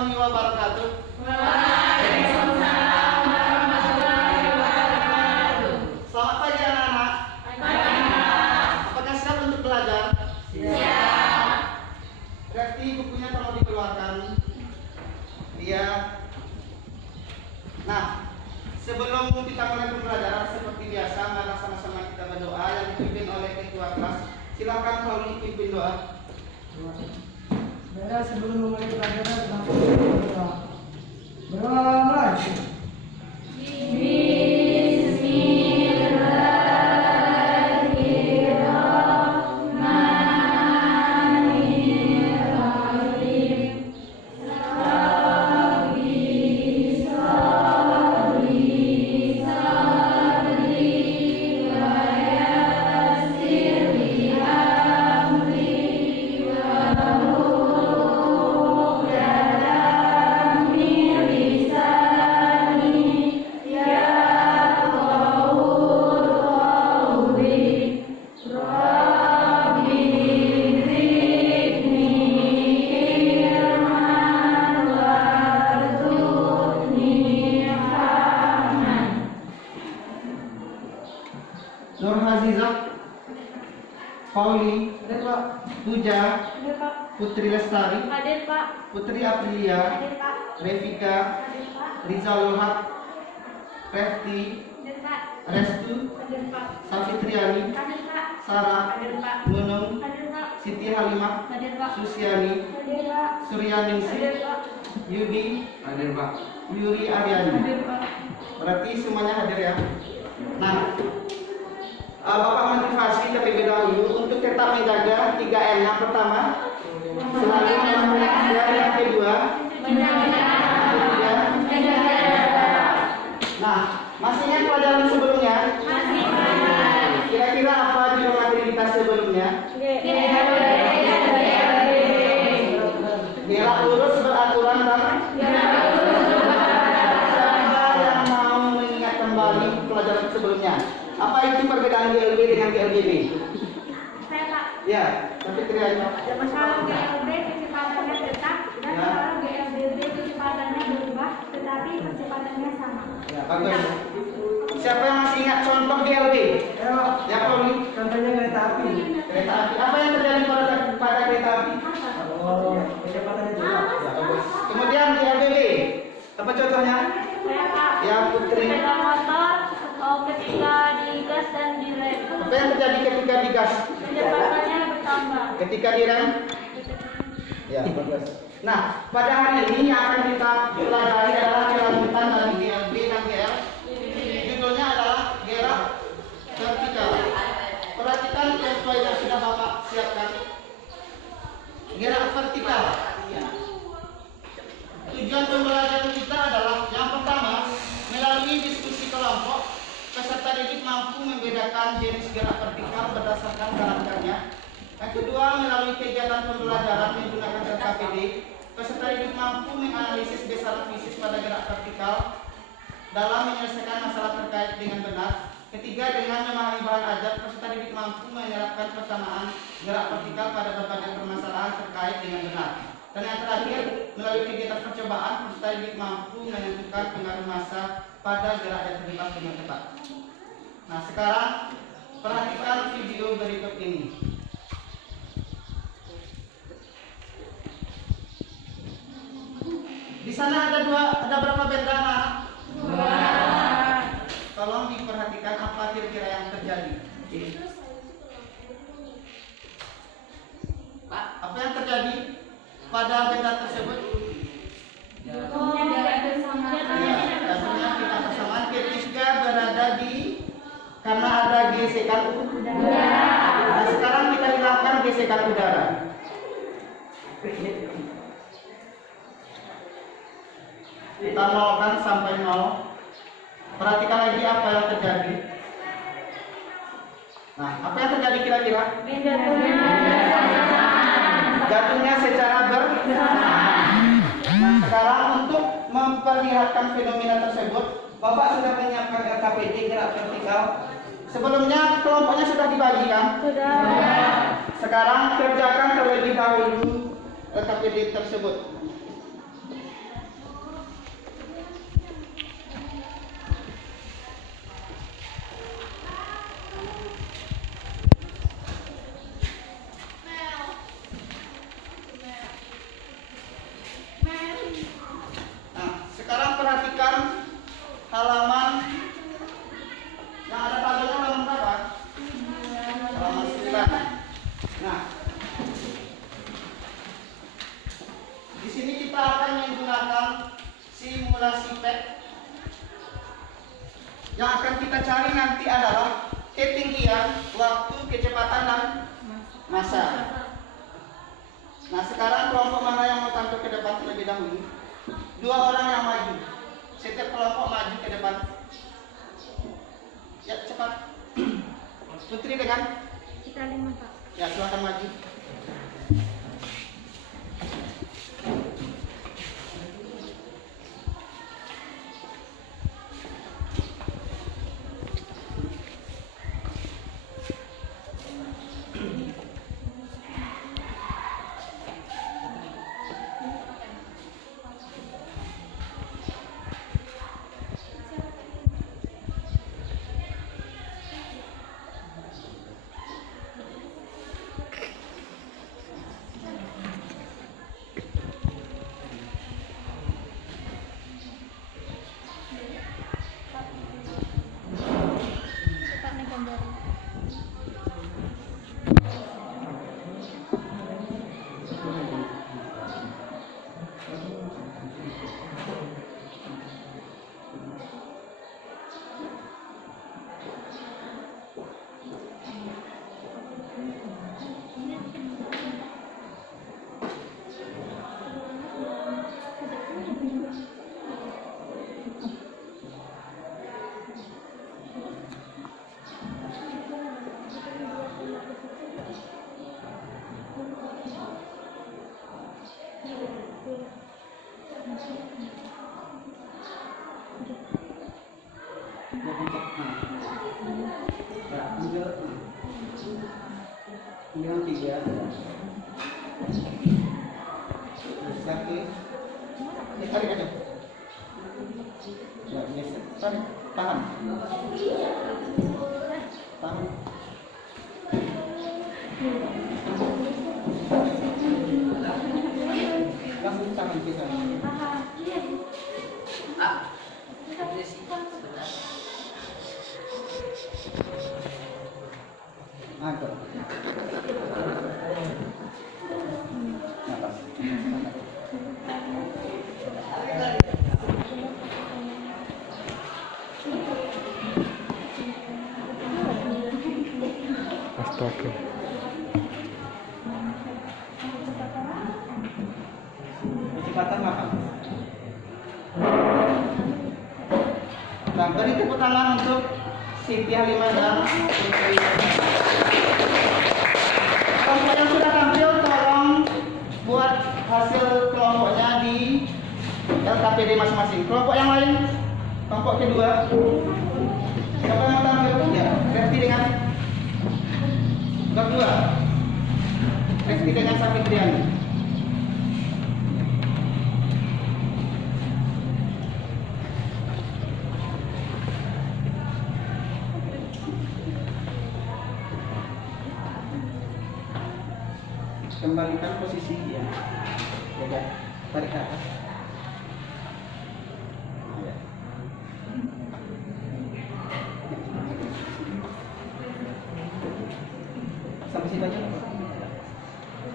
warahmatullahi wabarakatuh. Waalaikumsalam warahmatullahi wabarakatuh. Selamat pagi anak-anak. Apakah siap untuk belajar? Siap. Berarti bukunya tolong dikeluarkan. Iya. Nah, sebelum kita mulai pembelajaran seperti biasa, mari sama-sama kita berdoa yang dipimpin oleh ketua kelas. Silakan Pauli pimpin doa. Saudara, sebelum memulai pelajaran, kita berdoa. Berdoa mulai. Nur Hazizah, Pauli, Hadir, Pak. Puja, Hadir, Pak. Putri Lestari, Hadir, Pak. Putri Aprilia, Hadir, Pak. Revika, Hadir, Pak. Rizal Lohat, Refti, Hadir, Pak. Restu, Hadir, Pak. Safitriani, Hadir, Pak. Sarah, Hadir, Pak. Nunung, Hadir, Pak. Siti Halimah, Hadir, Pak. Susiani, Hadir, Pak. Suryaningsi, Hadir, Pak. Yudi, Hadir, Pak. Yuri Aryani. Hadir, Pak. Berarti semuanya hadir ya. Nah, Bapak motivasi terlebih dahulu untuk tetap menjaga 3M. Yang pertama, selalu menjaga. Yang kedua, nah, masih ingat pelajaran sebelumnya? Masih. Kira-kira apa judul materi kita sebelumnya? Gerak lurus beraturan dan siapa yang mau mengingat kembali pelajaran sebelumnya? Apa itu perbedaan GLB dengan GLGB? Saya, Pak. Ya, tapi Triani. Kalau GLB kecepatannya tetap dan Ya. kalau GLBB kecepatannya berubah tetapi kecepatannya sama. Ya, bagus. Siapa yang masih ingat contoh GLB? Ayo, Ya, Pauli. contohnya kereta api. Kereta api. Apa yang terjadi pada kereta api? Oh, kecepatannya juga. Ya, bagus. Kemudian GLBB. Apa contohnya? Saya, Pak. Ya, Putri. Sepeda motor ketika digas dan direm. Apa yang terjadi ketika digas? Kecepatannya bertambah. Ketika direm? Ya, bagus. Nah, pada hari ini yang akan kita pelajari adalah kelanjutan dari GLB dan GL. Judulnya adalah gerak vertikal. Perhatikan sesuai yang sudah Bapak siapkan. Gerak vertikal. Tujuan pembelajaran kita adalah yang pertama, melalui diskusi kelompok, peserta didik mampu membedakan jenis gerak vertikal berdasarkan karakternya. Yang kedua, melalui kegiatan pembelajaran menggunakan LKPD, peserta didik mampu menganalisis besaran fisis pada gerak vertikal dalam menyelesaikan masalah terkait dengan benar. Ketiga, dengan memahami bahan ajar, peserta didik mampu menerapkan persamaan gerak vertikal pada berbagai permasalahan terkait dengan benar. Dan yang terakhir, melalui kegiatan percobaan, peserta didik mampu menentukan pengaruh massa pada gerak yang terlibat dengan tepat. Nah, sekarang perhatikan video berikut ini. Di sana ada berapa benda anak? Tolong diperhatikan apa kira-kira yang terjadi. Pak, apa yang terjadi pada benda tersebut? Jatuhnya kita persamaan ketika berada di karena ada gesekan udara. Nah, sekarang kita hilangkan gesekan udara. Kita nolkan sampai 0. Perhatikan lagi apa yang terjadi. Nah, apa yang terjadi kira-kira? Jatuhnya secara bersamaan. Nah, sekarang untuk memperlihatkan fenomena tersebut, Bapak sudah menyiapkan LKPD gerak vertikal. Sebelumnya kelompoknya sudah dibagikan. Sudah. Sekarang kerjakan terlebih dahulu LKPD tersebut. sini kita akan menggunakan simulasi PET. Yang akan kita cari nanti adalah ketinggian, waktu, kecepatan, dan massa. Nah, sekarang kelompok mana yang mau tampil ke depan terlebih dahulu? 2 orang yang maju. Setiap kelompok maju ke depan. Ya, cepat. Putri dengan? Kita 5, Pak. Ya, silakan maju. Cepat nih gambar. Yang 3 satu tarik aja ya, geser, tarik, tahan langsung tahan kita agak Astaga. kecepatan apa? Nah, beri tepuk tangan untuk Siti Halimah dan Putri. Kelompok yang sudah tampil tolong buat hasil kelompoknya di LKPD masing-masing. Kelompok yang lain, kelompok kedua, siapa yang mau tampil? Ya, Resti dengan berdua, Resti dengan Safi Triani. Kembalikan posisi ya, ya, tarik ke atas. Ya. Sampai situ aja.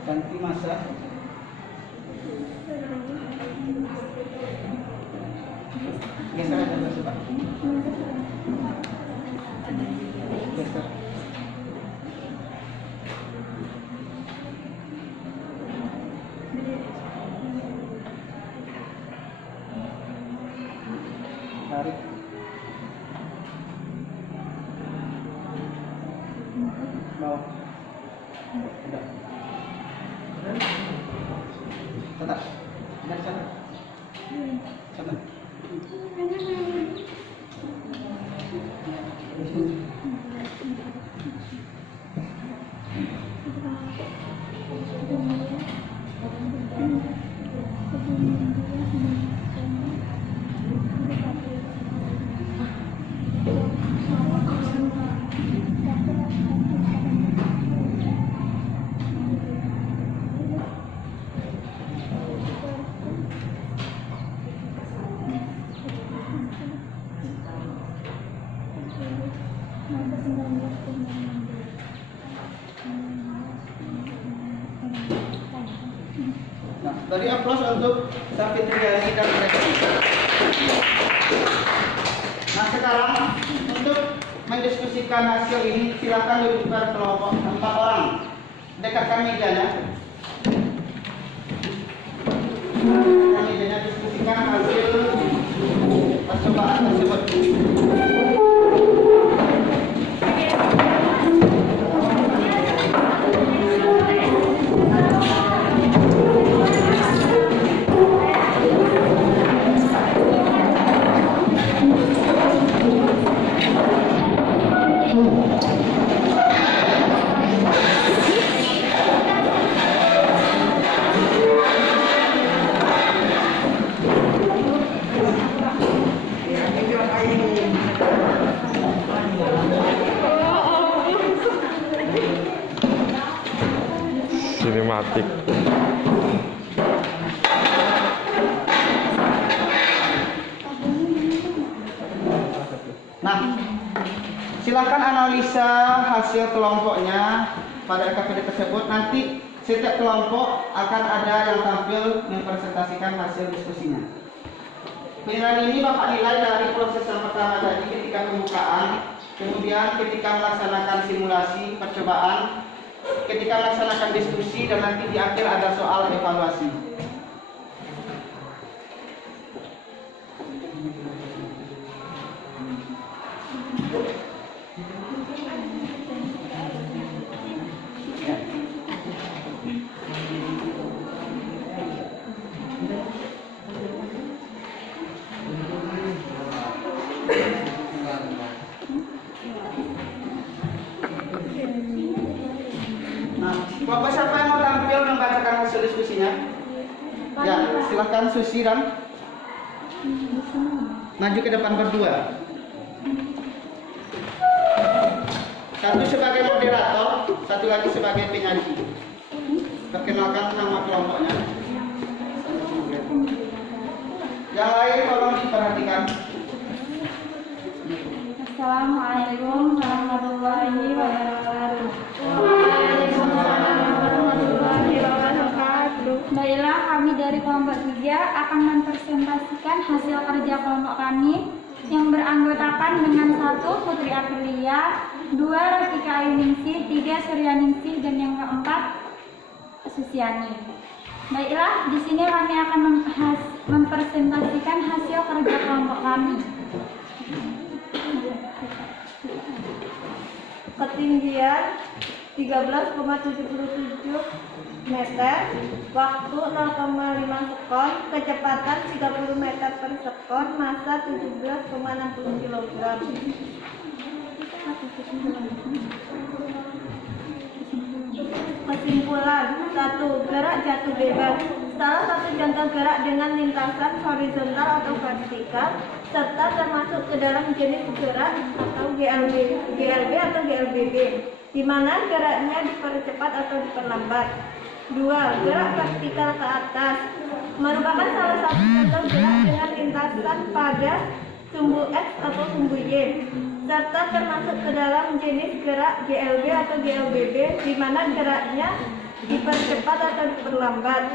Ganti masa. Geser aja dulu, Pak. Geser. Tarik. Bawah. Udah. Tetap. Dari sana. Sana. Beri aplaus untuk Safitriani dan Reski. Nah sekarang untuk mendiskusikan hasil ini silakan duduk per kelompok 4 orang. Dekatkan mejanya. Mejanya diskusikan hasil percobaan tersebut. Sinematik. Nah, silakan analisa hasil kelompoknya pada RKPD tersebut. Nanti setiap kelompok akan ada yang tampil mempresentasikan hasil diskusinya. Penilaian ini Bapak nilai dari proses yang pertama tadi ketika pembukaan, kemudian ketika melaksanakan simulasi percobaan, ketika melaksanakan diskusi, dan nanti di akhir ada soal evaluasi. Nah, Bapak siapa yang mau tampil membacakan hasil diskusinya? Ya, silakan Susi dan maju ke depan berdua. Satu sebagai moderator, satu lagi sebagai penyaji. Perkenalkan nama kelompoknya. Yang lain tolong diperhatikan. Assalamualaikum warahmatullahi wabarakatuh. Warahmatullahi wabarakatuh. Baiklah, kami dari kelompok 3 akan mempresentasikan hasil kerja kelompok kami yang beranggotakan dengan 1 Putri Aprilia, 2 Ratika Ayuningsih, 3 Suryaningsih, dan yang keempat Susiani. Baiklah, di sini kami akan mempresentasikan hasil kerja kelompok kami. Ketinggian 13,77 meter, waktu 0,5 sekon, kecepatan 30 meter per sekon, massa 17,60 kg. Kesimpulan 1. Gerak jatuh bebas. Salah satu contoh gerak dengan lintasan horizontal atau vertikal serta termasuk ke dalam jenis gerak atau GLB atau GLBB, di mana geraknya dipercepat atau diperlambat. 2. Gerak vertikal ke atas merupakan salah satu contoh gerak dengan lintasan pada sumbu X atau sumbu Y, serta termasuk ke dalam jenis gerak GLB atau GLBB, di mana geraknya dipercepat atau diperlambat.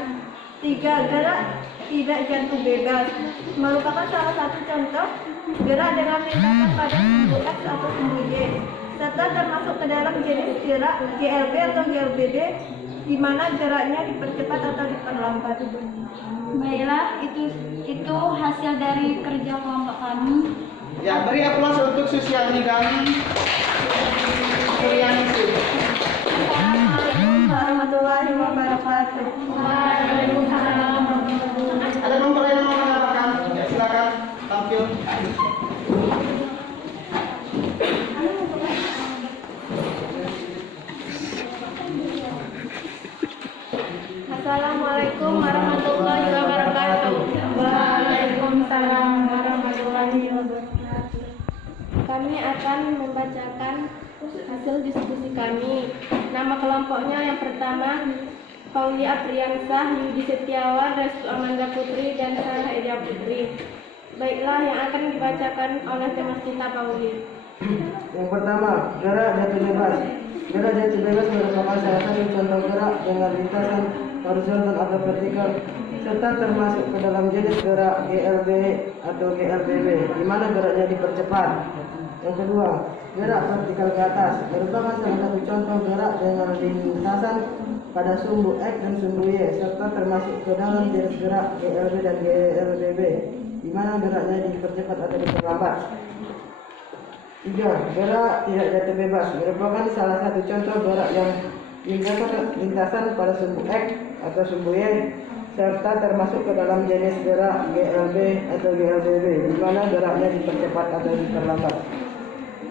3. Gerak tidak jatuh bebas merupakan salah satu contoh gerak dengan lintasan pada sumbu X atau sumbu Y, serta termasuk ke dalam jenis gerak GLB atau GLBB, di mana geraknya dipercepat atau diperlambat. Baiklah, itu hasil dari kerja kelompok kami. Ya, beri aplaus untuk Susiani dan Suryaningsih. Assalamualaikum warahmatullahi wabarakatuh. Waalaikumsalam. Ada kelompok lain yang mau menambahkan? Ya, silakan tampil. Assalamualaikum warahmatullahi wabarakatuh. Waalaikumsalam warahmatullahi wabarakatuh. Kami akan membacakan hasil diskusi kami. Nama kelompoknya yang pertama Pauli Apriansah, Yudi Setiawan, Restu Amanda Putri, dan Sarah Edia Putri. Baiklah, yang akan dibacakan oleh teman kita Pauli. Yang pertama, gerak jatuh bebas. Gerak jatuh bebas merupakan salah satu contoh gerak dengan lintasan horizontal atau vertikal serta termasuk ke dalam jenis gerak GLB atau GLBB, di mana geraknya dipercepat. Yang kedua, gerak vertikal ke atas merupakan salah satu contoh gerak dengan lintasan pada sumbu X dan sumbu Y, serta termasuk ke dalam jenis gerak GLB dan GLBB, di mana geraknya dipercepat atau diperlambat. 3. Gerak tidak jatuh bebas merupakan salah satu contoh gerak yang lintasan pada sumbu X atau sumbu Y, serta termasuk ke dalam jenis gerak GLB atau GLBB, di mana geraknya dipercepat atau diperlambat.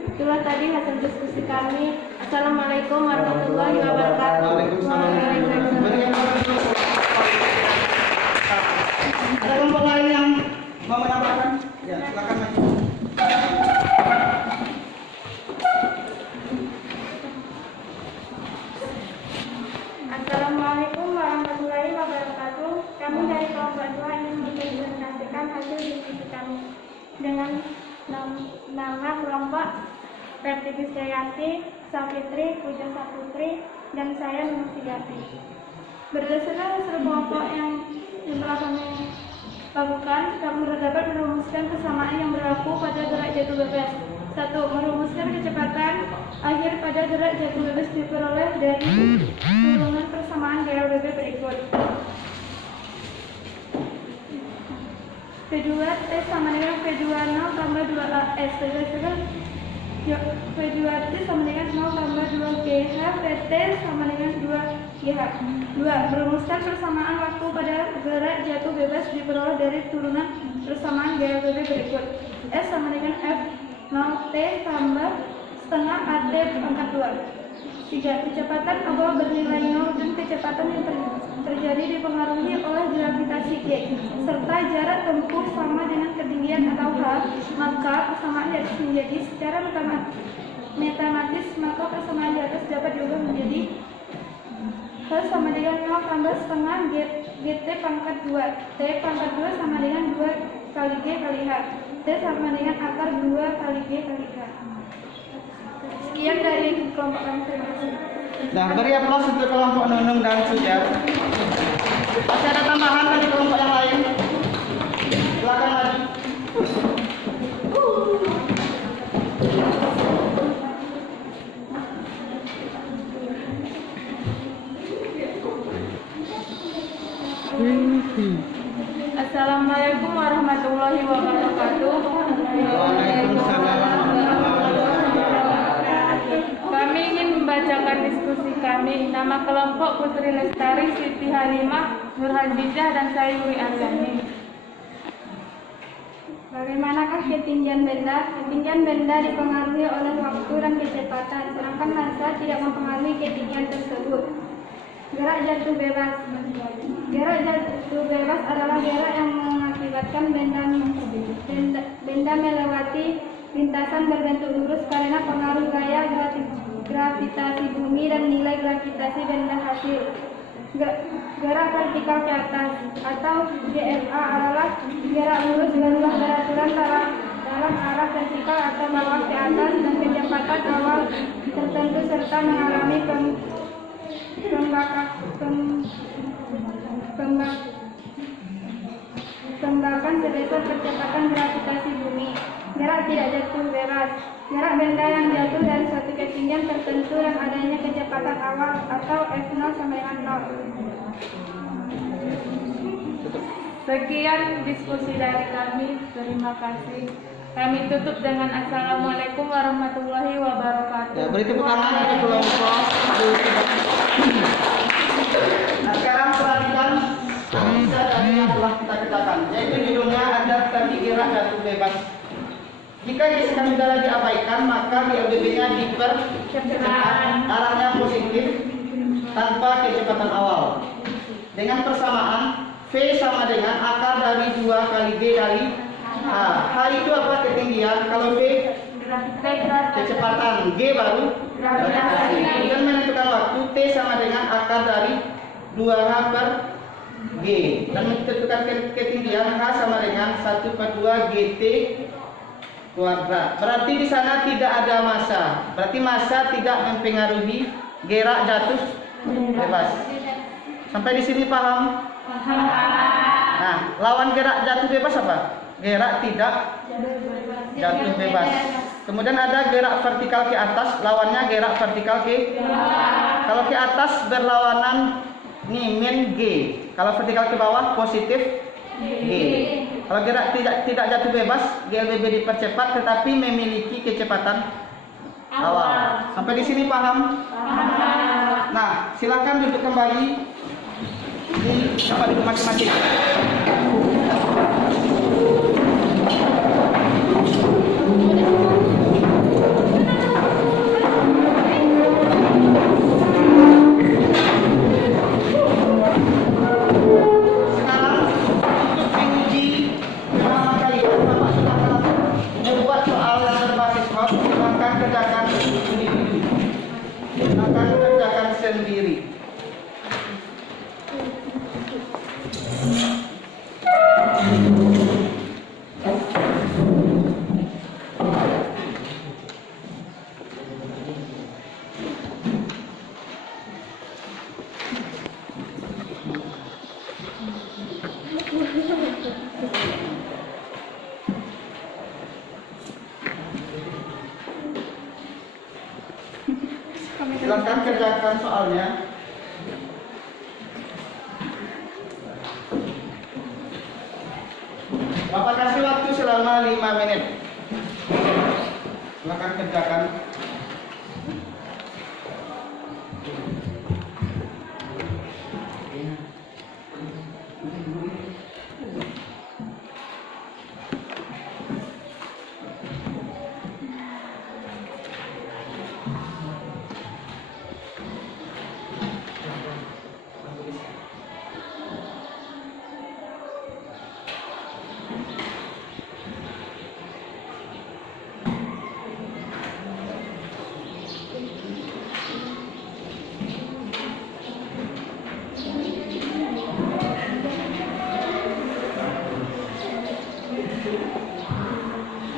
Itulah tadi hasil diskusi kami. Assalamualaikum warahmatullahi wabarakatuh. Ada kelompok lain yang mau menambahkan? Ya, silakan maju. Assalamualaikum warahmatullahi wabarakatuh. Kami dari kelompok 2 ingin mempresentasikan hasil diskusi kami dengan nama kelompok Repti Krisdayanti, Safitri, Puja Saputri, dan saya Nur Sigati. Berdasarkan hasil kelompok yang telah kami lakukan, kami dapat merumuskan kesamaan yang berlaku pada gerak jatuh bebas. 1. Merumuskan kecepatan akhir pada gerak jatuh bebas diperoleh dari turunan persamaan GLBB berikut. V2 T sama dengan V20 tambah 2AS. V2T sama dengan 0 tambah 2GH. VT sama dengan 2GH. 2. Merumuskan persamaan waktu pada gerak jatuh bebas diperoleh dari turunan persamaan GLBB berikut. S sama dengan F0T tambah setengah AT pangkat 2. 3. Kecepatan awal bernilai 0 dan kecepatan yang terjadi dipengaruhi oleh gravitasi G, serta jarak tempuh sama dengan ketinggian atau H, maka persamaan di atas menjadi secara matematis, maka persamaan di atas dapat diubah menjadi H sama dengan 0 tambah setengah GT pangkat 2. T pangkat 2 sama dengan 2 kali G kali H. T sama dengan akar 2 kali G kali H. Sekian dari kelompok kami, terima kasih. Nah, beri aplaus untuk kelompok Nunung dan Sujar. Masih ada tambahan dari kelompok yang lain? Silakan maju. Assalamualaikum warahmatullahi wabarakatuh. Kami ingin membacakan diskusi kami. Nama kelompok Putri Lestari, Siti Halimah, Nur Hadijah, dan saya Yuri Aryani. Bagaimanakah ketinggian benda? Ketinggian benda dipengaruhi oleh waktu dan kecepatan, sedangkan massa tidak mempengaruhi ketinggian tersebut. Gerak jatuh bebas. Gerak jatuh bebas adalah gerak yang mengakibatkan benda melewati lintasan berbentuk lurus karena pengaruh gaya gravitasi bumi dan nilai gravitasi benda hasil. Gerak vertikal ke atas atau GFA adalah gerak lurus berubah beraturan dalam arah vertikal atau bawah ke atas dan kecepatan awal tertentu serta mengalami pembakan sebesar percepatan gravitasi bumi. Gerak tidak jatuh bebas. Gerak benda yang jatuh dari suatu ketinggian tertentu dan adanya kecepatan awal atau F0 sama dengan 0. Sekian diskusi dari kami. Terima kasih. Kami tutup dengan Assalamualaikum warahmatullahi wabarakatuh. Ya, beri tepuk tangan untuk kelompok. Nah, sekarang perhatikan bisa dari yang telah kita kerjakan, yaitu judulnya ada tadi gerak jatuh bebas. Jika gesekan udara diabaikan, maka GLBB-nya dipercepat, arahnya positif tanpa kecepatan awal. Dengan persamaan V sama dengan akar dari 2 kali G kali H. H itu apa? Ketinggian. Kalau V kecepatan, G baru gravitasi. Dan menentukan waktu T sama dengan akar dari 2H per G. Dan menentukan ketinggian H sama dengan 1/2 GT kuadrat. Berarti di sana tidak ada massa. Berarti massa tidak mempengaruhi gerak jatuh bebas. Sampai di sini paham? Nah, lawan gerak jatuh bebas apa? Gerak tidak jatuh bebas. Kemudian ada gerak vertikal ke atas, lawannya gerak vertikal ke bawah. Kalau ke atas berlawanan nih min G. Kalau vertikal ke bawah positif G. Kalau gerak tidak jatuh bebas, GLBB dipercepat tetapi memiliki kecepatan awal. Sampai di sini paham? Nah, silakan duduk kembali di tempat duduk masing-masing. Sendiri. Silakan kerjakan soalnya. Bapak kasih waktu selama 5 menit. Silakan kerjakan.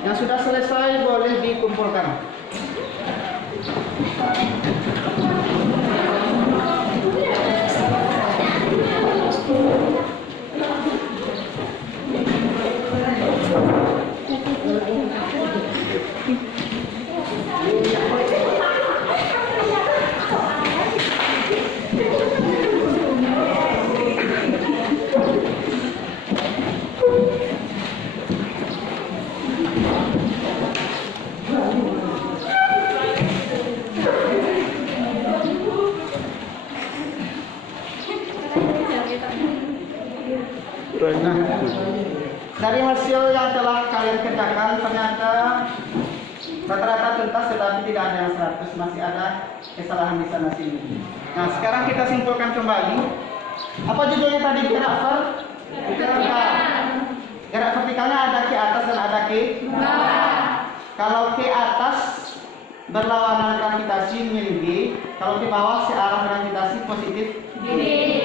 Yang sudah selesai boleh dikumpulkan. Nah, dari hasil yang telah kalian kerjakan ternyata rata-rata tuntas tetapi tidak ada yang 100, masih ada kesalahan di sana sini. Nah, sekarang kita simpulkan kembali. Apa judulnya tadi? Gerak vertikal. Gerak vertikalnya ada ke atas dan ada ke bawah. Kalau ke atas berlawanan gravitasi min G, kalau ke bawah searah gravitasi positif G.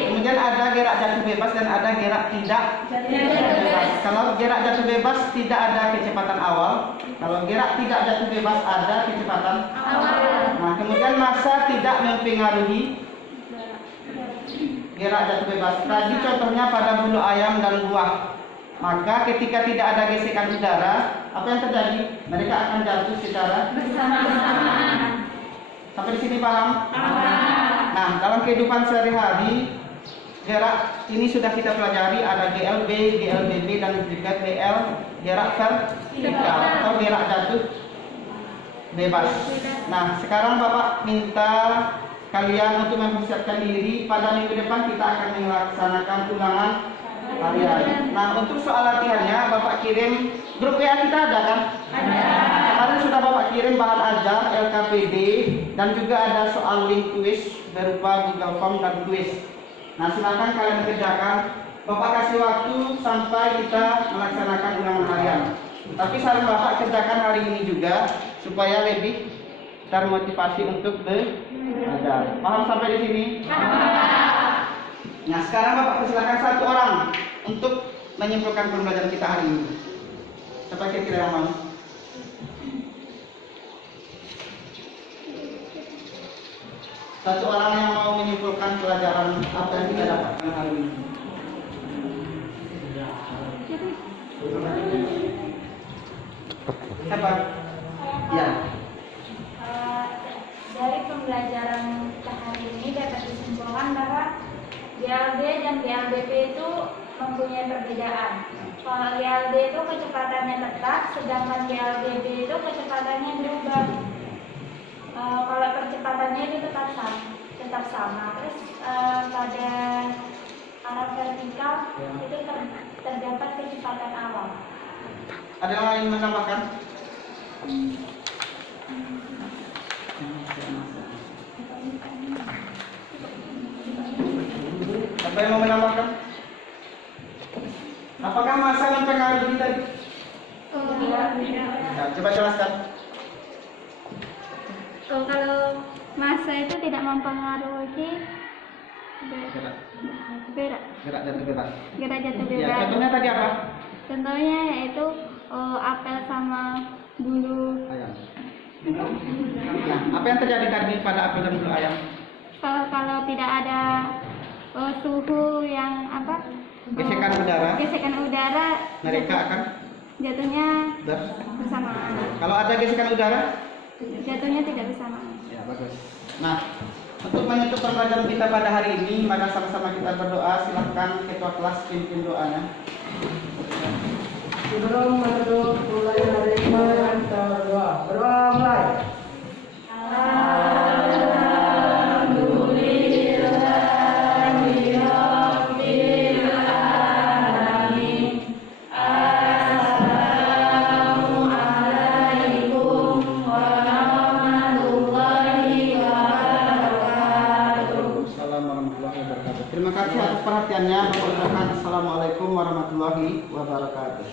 Kemudian ada gerak jatuh bebas dan ada gerak tidak jatuh bebas. Kalau gerak jatuh bebas tidak ada kecepatan awal. Kalau gerak tidak jatuh bebas ada kecepatan awal. Nah, kemudian massa tidak mempengaruhi gerak jatuh bebas. Tadi contohnya pada bulu ayam dan buah. Maka ketika tidak ada gesekan udara, apa yang terjadi? Mereka akan jatuh secara bersamaan. Sampai di sini paham? Nah, dalam kehidupan sehari-hari, gerak ini sudah kita pelajari, ada GLB, GLBB, dan juga GL, gerak vertikal atau gerak jatuh bebas. Nah, sekarang Bapak minta kalian untuk mempersiapkan diri. Pada minggu depan kita akan melaksanakan ulangan harian. Nah, untuk soal latihannya Bapak kirim grup WA kita ada kan? Ada. Kemarin sudah Bapak kirim bahan ajar, LKPD, dan juga ada soal link kuis berupa Google Form dan kuis. Nah, silakan kalian kerjakan. Bapak kasih waktu sampai kita melaksanakan ulangan harian. Tapi saran Bapak kerjakan hari ini juga supaya lebih termotivasi untuk belajar. Paham sampai di sini? Nah, sekarang Bapak persilakan satu orang untuk menyimpulkan pembelajaran kita hari ini. Siapa kira-kira yang mau? Satu orang yang mau menyimpulkan pelajaran apa yang kita dapatkan hari ini. perbedaan. Kalau GLD itu kecepatannya tetap, sedangkan GLDB itu kecepatannya berubah. Kalau percepatannya itu tetap sama. Terus pada arah vertikal itu terdapat kecepatan awal. Ada yang lain menambahkan? Apa yang mau menambahkan? Apakah masa mempengaruhi tadi? Ya, coba jelaskan. Kalau masa itu tidak mempengaruhi berat. Gerak jatuh bebas. Gerak jatuh Ya, bebas. contohnya tadi apa? Contohnya yaitu apel sama bulu. Ayam. Nah, apa yang terjadi tadi pada apel dan bulu ayam? Kalau tidak ada suhu yang Gesekan udara, mereka akan jatuhnya bersamaan. Kalau ada gesekan udara, Jatuhnya tidak bersamaan. ya bagus. Nah, untuk menutup pembelajaran kita pada hari ini, mari sama-sama kita berdoa. Silahkan ketua kelas pimpin doanya. Sebelum menutup mulai hari ini kita berdoa. Berdoa mulai. Terima kasih atas perhatiannya. Assalamualaikum warahmatullahi wabarakatuh.